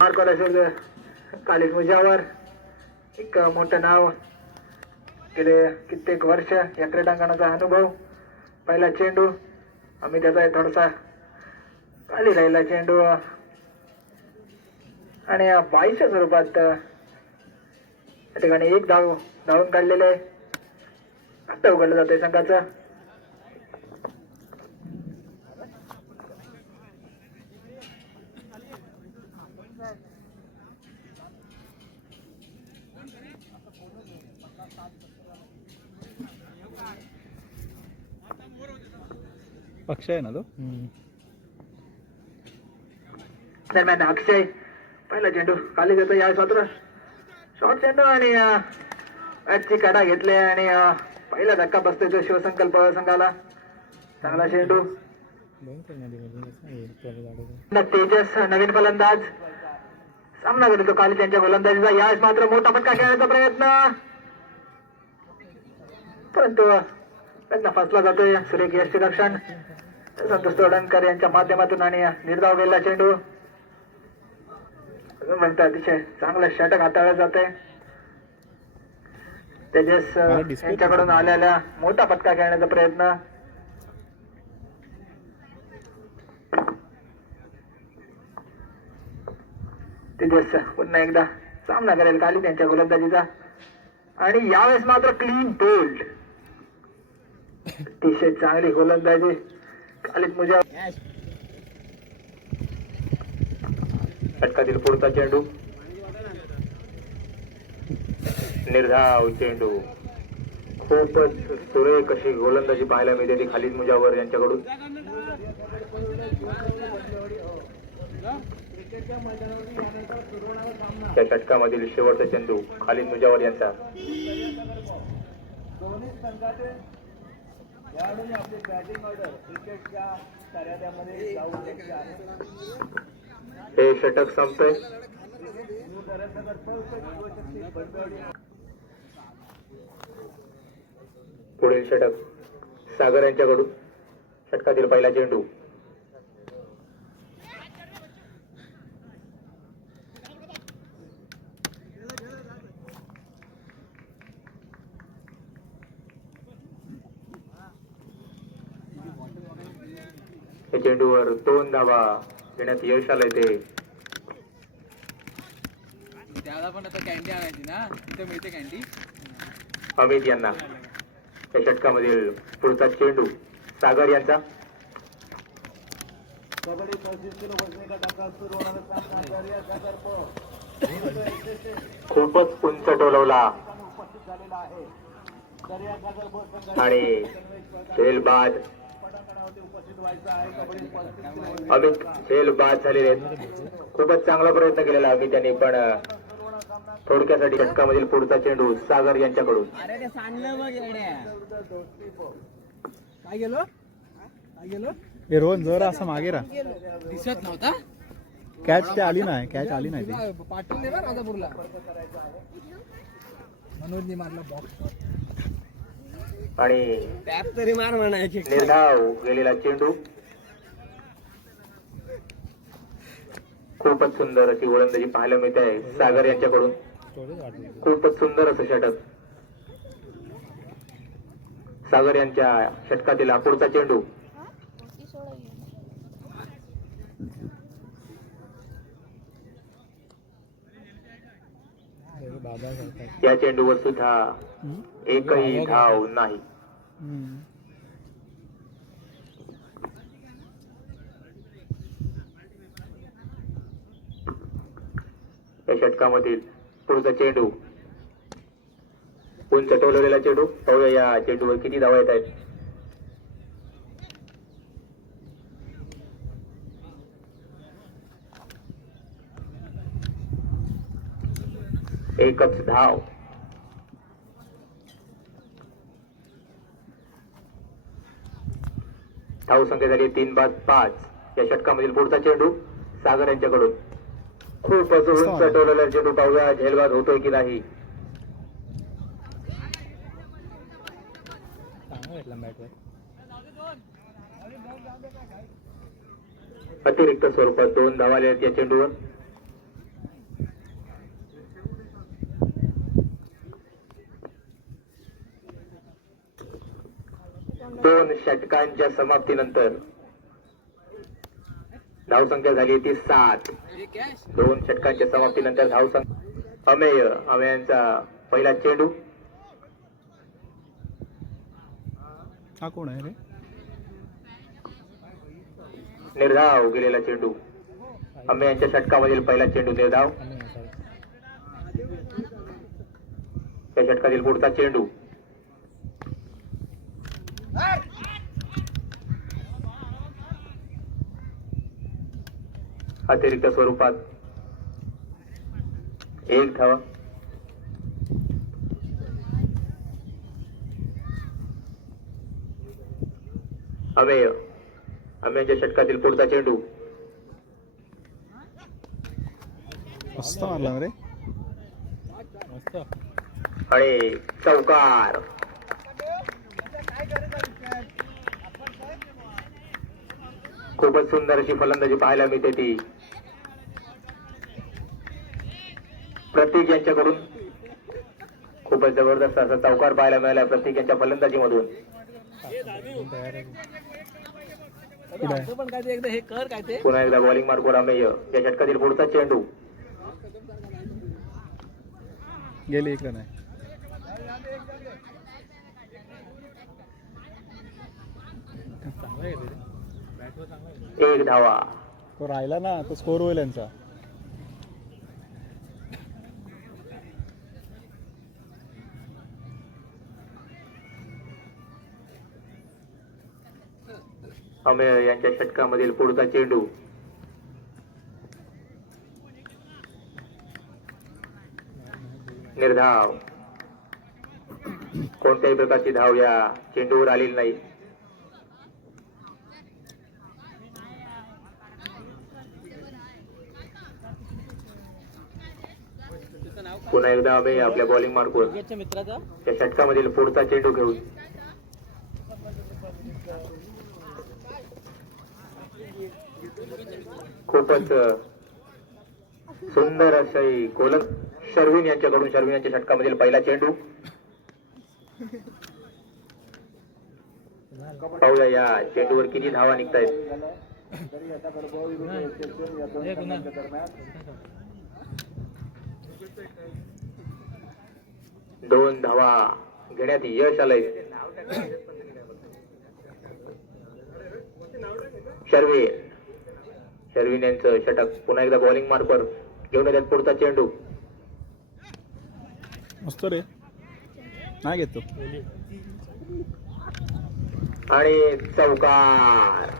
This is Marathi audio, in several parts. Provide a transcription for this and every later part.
मार्कॉल असेल कालिक मुजावर एक मोठं नाव, गेले कित्येक वर्ष या क्रीडांगणाचा अनुभव. पहिला चेंडू आम्ही त्याचा थोडासा खाली राहिला चेंडू आणि 22च्या स्वरूपात त्या ठिकाणी एक धावून काढलेले आहे. आता उघडलं जातंय संघाचं. अक्षय आहे ना तो. दरम्यान अक्षय पहिला चेंडू खाली जातो. या मात्र शॉर्ट चेंडू आणि बॅटची काढा घेतले आणि पहिला धक्का बसतोय तो शिवसंकल्प संघाला. चांगला चेंडू. तेजस नवीन फलंदाज सामना करतो खाली त्यांच्या गोलंदाजीचा. यावेळेस मात्र मोठा फटका खेळण्याचा प्रयत्न, परंतु प्रयत्न फसला जातोय. सुरेख यष्टीरक्षण संतोष तोडणकर यांच्या माध्यमातून आणि निर्धाव गेला चेंडू. म्हणतात अतिशय चांगलं षटक हाताळलं जात आहे. तेजस यांच्याकडून आलेला मोठा फटका खेळण्याचा प्रयत्न. तेजस पुन्हा एकदा सामना करेल खाली त्यांच्या गोलंदाजीचा आणि यावेळेस मात्र क्लीन बोल्ड. अतिशय चांगली गोलंदाजी खालीद मुजावर. षटकातील पुढचा चेंडू निर्धाव चेंडू. खूपच सुरेख अशी गोलंदाजी पाहायला मिळते ती खालीद मुजावर यांच्याकडून. त्या षटकामधील शेवटचा चेंडू खालीद मुजावर यांचा. हे षटक संपतंय. पुढील षटक सागर यांच्याकडून. षटकातील पहिला चेंडू या चेंडूवर 2 धावा घेण्यात यश आलंय. ते त्याला पण आता कॅन्डी आणायची ना, तिथे मिळते कॅन्डी. अमित यांना या षटकामधील पुढचा चेंडू सागर यांचा. खूपच उंच टोलवला आणि झेलबाद. अमित झेलबाद झालेले आहेत. खूपच चांगला प्रयत्न केलेला अमित यांनी, पण थोडक्यासाठी षटकामधील पुढचा चेंडू सागर यांच्याकडून. काय गेलो हे रोहन जरा असं मागे राहा. दिसत नव्हता. कॅच ते आली नाही, कॅच आली नाही ती. पाटील दे ना राजापूरला. मनोजने मारला बॉक्स आणि टॅप तरी मार म्हणायची. निर्धाव गेलेला चेंडू. खूपच सुंदर अशी गोलंदाजी पाहायला मिळते आहे सागर यांच्याकडून. खूपच सुंदर असं षटक. सागर यांच्या षटकातील पुढचा चेंडू या चेंडूवर सुद्धा एकही धाव नाही. या षटकामधील पुढचा चेंडू उंच टोलवलेला चेंडू. पाहूया या चेंडूवर किती धावा येत आहेत. एकच धाव. धाव संख्या झाली 3-5. या षटकामधील पुढचा चेंडू सागर यांच्याकडून. खूपच उंच टोलवलेला चेंडू. पाहूया झेलबाद होतोय की नाही. अतिरिक्त स्वरूपात 2 धावा आल्या या चेंडूवर. 2 षटकांच्या समाप्तीनंतर धावसंख्या झाली ती 7. हे कॅश 2 षटकांच्या समाप्तीनंतर धावसंख्या अमेयांचा पहिला चेंडू. हा कोण आहे रे? निर्धाव गेलेला चेंडू. अमेयांच्या षटकामधील पहिला चेंडू निर्धाव. या षटकातील पुढचा चेंडू. अतिरिक्त स्वरूपात 1 धावा. अमेयांच्या षटकातील पुढचा चेंडू. मस्त मारला रे. आणि चौकार. खूपच सुंदर अशी फलंदाजी पाहायला मिळते ती प्रतीक यांच्याकडून. खूपच जबरदस्त असा चौकार पाहायला मिळाला प्रतीक यांच्या फलंदाजीमधून. पण काय ते एकदा हे कर काय ते पुन्हा एकदा बॉलिंग मार्कवर अमेय. या षटकातील पुढचा चेंडू. गेले इकडे नाही. एक धावा. तो राहिला ना तो स्कोर होईल यांचा. अमेय यांच्या षटकामधील पुढचा चेंडू. निर्धाव. कोणत्याही प्रकारची धाव या चेंडूवर आलेली नाही. पुन्हा एकदा अमेय आपल्या बॉलिंग मार्कवर मित्राचा या षटकामधील पुढचा चेंडू घेऊन. खूपच सुंदर अशी गोलक शर्विन यांच्याकडून. शर्विन यांच्या षटकामधील पहिला चेंडू. पाहूया या चेंडूवर किती धावा निघतायत. 2 धावा घेण्यात यश आलंय. शर्विन यांचं षटक. पुन्हा एकदा बॉलिंग मार्कवर घेऊन येतात पुढचा चेंडू. मस्त रे. नाही घेतो. आणि चौकार.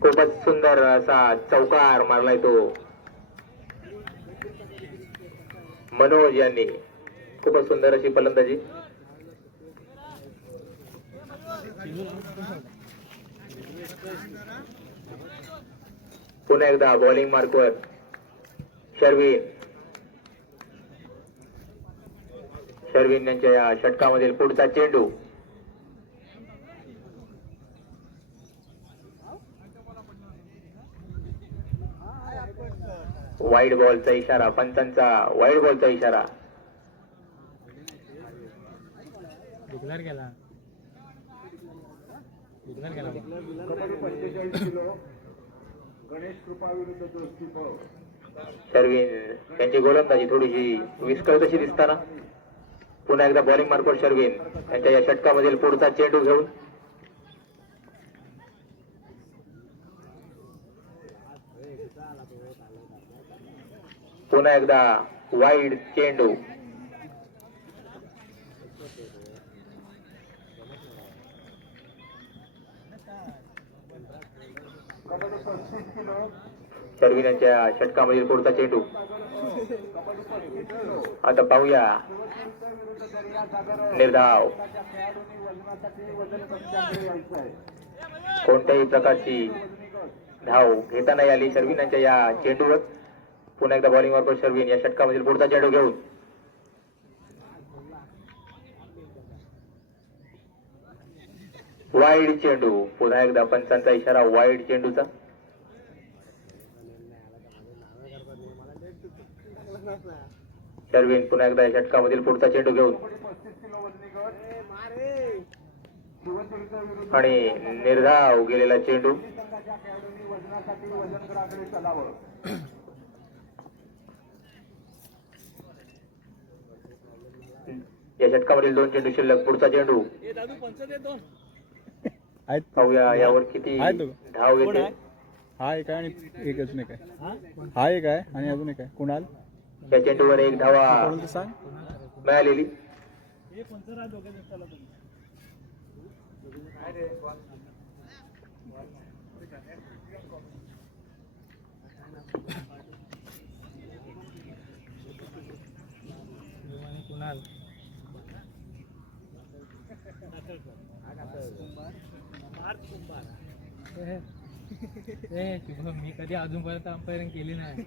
खूपच सुंदर असा चौकार मारलाय तो मनोज यांनी. खूपच सुंदर अशी फलंदाजी. पुन्हा एकदा बॉलिंग मार्कवर शर्विन यांच्या या षटकामधील पुढचा चेंडू. वाईड बॉलचा इशारा. पंचांचा वाईड बॉलचा इशारा. शर्विन यांची गोलंदाजी थोडीशी विस्कळीत अशी दिसताना. पुन्हा एकदा बॉलिंग मार्कवर शर्विन यांच्या या षटकामधील पुढचा चेंडू घेऊन. पुन्हा एकदा वाईड चेंडू. शर्विन यांच्या षटकामधील पुढचा चेंडू. आता पाहूया निर्धाव. कोणत्याही प्रकारची धाव घेता नाही आली शर्विन यांच्या या चेंडूवर. पुन्हा एकदा बॉलिंग वर शर्विन या षटकामधील पुढचा चेंडू घेऊन. वाईड चेंडू. पुन्हा एकदा पंचांचा इशारा वाईड चेंडूचा. शर्विन पुन्हा एकदा या षटकामधील पुढचा चेंडू घेऊन आणि निर्धाव गेलेला चेंडू. या षटकामधील 2 चेंडू शिल्लक. पुढचा चेंडू आहेत पाहूया यावर किती आहेत तो. धाव येते. हा एक आहे आणि एक अजून एक आहे. हा एक आहे आणि अजून एक आहे. कुणाल या चेंडूवर 1 धावा कोणाला सांग. मिळालेली. मी कधी अजूनपर्यंत अंपायरिंग केली नाही.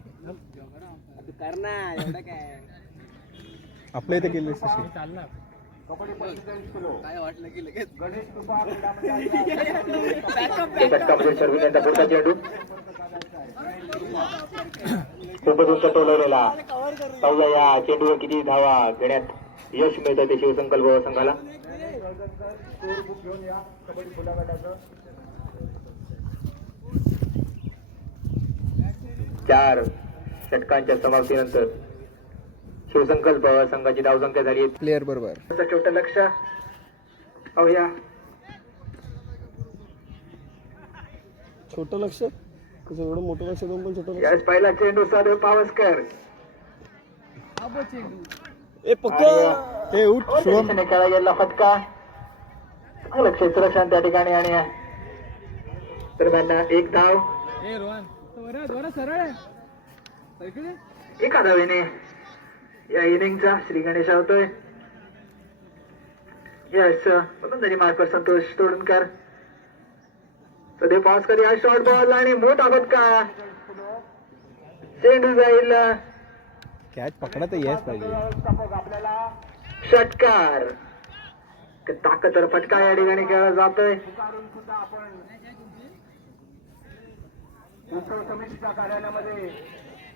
आपल्या इथे केले तशी. चालणार काय वाटलं की लगेच या षटकामध्ये शर्विन यांचा पुढचा चेंडू खूपच उंच टोलवलेला. पाहूया या चेंडूवर किती धावा घेण्यात यश मिळतं ते शिवसंकल्प संघाला. 4 षटकांच्या समाप्तीनंतर शिवसंकल्प संघाची धावसंख्या झाली आहे. प्लेअर बरोबर. असं छोटं लक्ष पाहूया. छोटं लक्ष कसं एवढं मोठं लक्ष दोन पण छोटं लक्ष. यावेळेस पहिला चेंडू साधू पावसकर. ए पक्का ए उठ शुभम. दिशेने खेळा गेला फटका. चांगलं क्षेत्ररक्षण त्या ठिकाणी आणि दरम्यान 1 धाव. ए रोहन तो सरळ आहे. एका धावेने या इनिंगचा श्री गणेश होतोय. यस बंदरी मार्फत संतोष तोडणकर. सध्या पावसकर या शॉर्ट बॉल आणि मोठा फटका. चेंडू जाईल कॅच पकडा तर यायच पाहिजे. षटकार. ताकदवर फटका या ठिकाणी खेळला जातोय. उत्सव समितीच्या कार्यालयामध्ये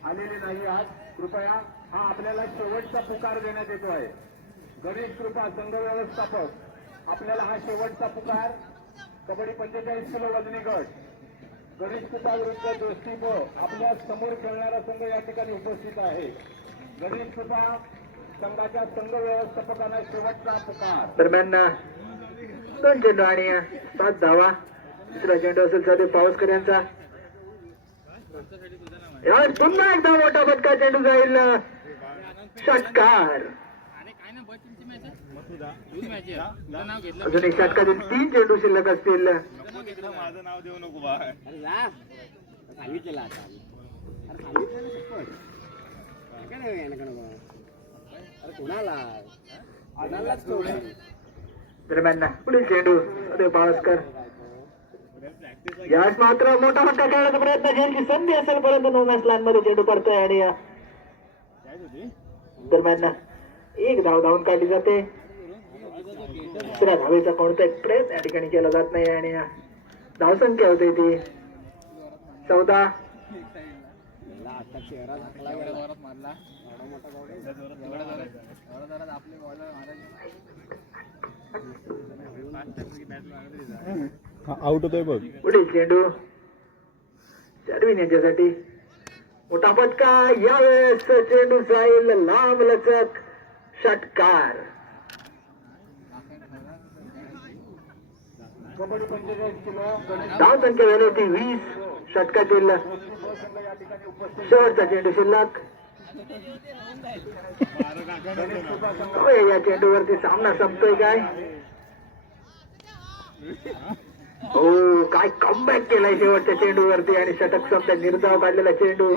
आलेले नाही आज. कृपया हा आपल्याला शेवटचा पुकार देण्यात येतो आहे. गणेश कृपा संघ व्यवस्थापक आपल्याला हा शेवटचा पुकार. कबड्डी 45 किलो वजनी गट गणेश कृपा विरुद्ध दोस्तीप आपल्या समोर खेळणारा संघ या ठिकाणी उपस्थित आहे. गणेश कृपा संघाच्या संघ व्यवस्थापकांना शेवटचा पुकार. दरम्यान 2 चेंडू आणि 7 धावा. दुसरा चेंडू असेल सध्या पावसकर यांचा. यार पुन्हा एकदा मोठा फटका. चेंडू जाईल षटकार. अजून एक षटकातील 3 चेंडू शिल्लक असतील. माझं नाव देऊ नको बा. दरम्यान पुढील चेंडू सदैव पावसकर. यास मात्र मोठा फटका खेळण्याचा प्रयत्न. ज्यांची संधी असेल परंतु 9 लाईनमध्ये चेंडू पडतोय आणि दरम्यान 1 धाव धावून काढली जाते. दुसऱ्या धावेचा कोणताही प्रयत्न या ठिकाणी केला जात नाही आणि धावसंख्या होते ती 14. आउट होतोय बघ. पुढील चेंडू शर्विन यांच्यासाठी. मोठा फटका. यावेळेस चेंडू जाईल लांब लचक षटकार. धाव संख्या झाली होती 20. षटकातील शेवटचा चेंडू शिल्लक. या चेंडूवरती सामना संपतोय काय. हो काय कमबॅक केलाय शेवटच्या चेंडूवरती आणि षटक संपता. निर्धाव काढलेला चेंडू.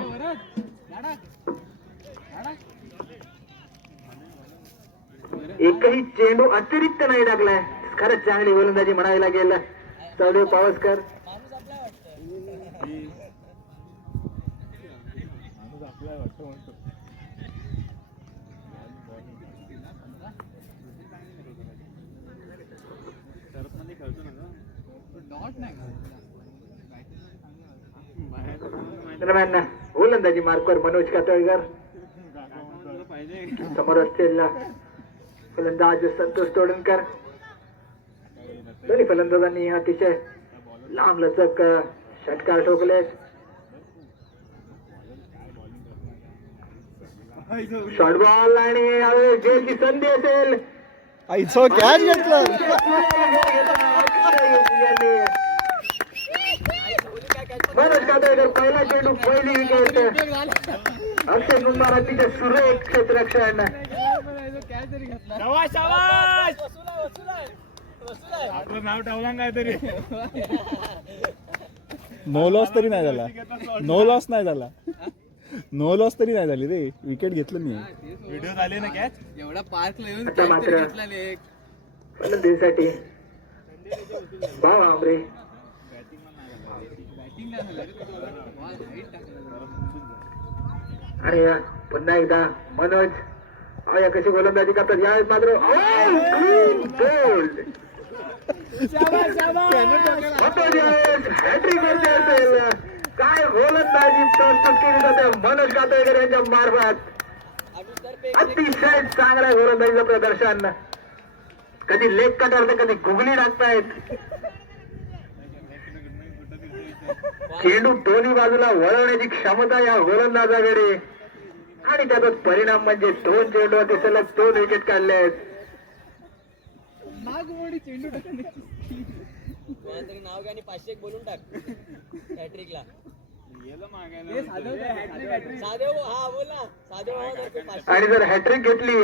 एकही चेंडू अतिरिक्त नाही टाकलाय. खरंच चांगली गोलंदाजी म्हणावी लागेल सदैव पावसकर. दरम्यान गोलंदाजी मार्कवर मनोज कातळकर. समोर असलेला फलंदाज संतोष तोडणकर. दोन्ही फलंदाजांनी अतिशय लांब लचक षटकार ठोकले. शॉर्ट बॉल आणि यावेळी जेलची संधी असेल. आईचं कॅच घेतलं. मनोज कातळकर पहिला चेंडू पहिली विकेट. अक्षय कुमार अतिशय सुरेख क्षेत्ररक्षण. नो लॉस तरी नाही झाला. नो लॉस नाही झाला. नो लॉस तरी नाही झाली रे. विकेट घेतलं मी. व्हिडिओ झाले ना कॅच एवढा पार्कला येऊन आता catch तरी मात्र घेतला नाही एक. फलंदाजीसाठी भाव आमरे. Batting नाही झालं रे तो. Ball height टाकला. आणि पुन्हा एकदा मनोज. या कशी गोलंदाजी करतात यावेळेस मात्र गोल्ड. हॅट्रिक वरती असेल. काय गोलंदाजी प्रस्तुत केली जाते मनोज कातळकर यांच्या मार्फत. अतिशय चांगल्या गोलंदाजीचं प्रदर्शन. कधी लेग कटर तर कधी गुगली टाकतायत. चेंडू दोन्ही बाजूला वळवण्याची क्षमता या गोलंदाजाकडे. आणि त्याचा परिणाम म्हणजे 2 चेंडूवरती सलग 2 विकेट काढले आहेत. नागमोडी चेंडू टाकून नाव घ्या आणि 500 बोलून टाक हॅट्रिकला. साधे हा बोल ना साधे. आणि जर हॅट्रिक घेतली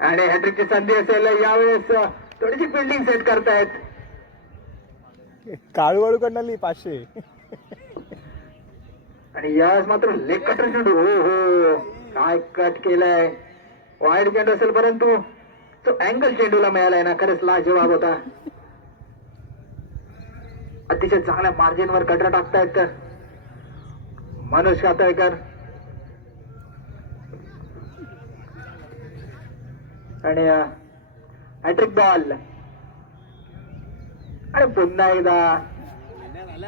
आणि हॅट्रिकची संधी असेल यावेळेस थोडीशी फिल्डिंग सेट करतायत. काळूवाळू कडली 500. आणि यावेळेस मात्र लेग कटर चेंडू. हो हो काय कट केलाय. वाईड चेंडू असेल परंतु तो अँगल चेंडूला मिळालाय ना. खरंच लाजवाब होता. अतिशय चांगल्या मार्जिनवर कटर टाकतायत मनोज कातळकर. आणि हॅट्रिक बॉल. आणि पुन्हा एकदा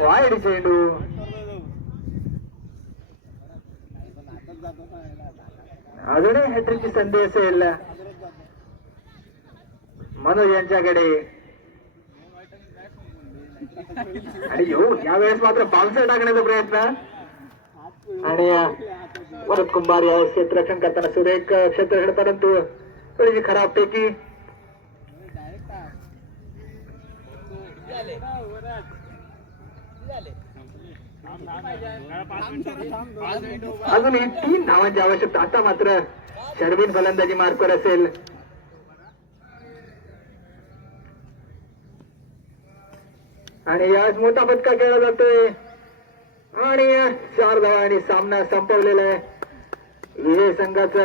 वाईड चेंडू. अजूनही हॅट्रिकची संधी असेल मनोज यांच्याकडे. आणि यावेळेस मात्र बाउन्सर टाकण्याचा प्रयत्न. आणि परत कुंभार यावेळेस क्षेत्ररक्षण करताना सुरेख क्षेत्ररक्षण परंतु थोडीशी खराब पैकी. अजूनही 3 धावांची आवश्यकता. आता मात्र शर्विन फलंदाजी मार्कवर असेल. आणि याच मोठा फटका खेळला जातोय. आणि 4 धावा आणि सामना संपवलेला आहे. विजय संघाचा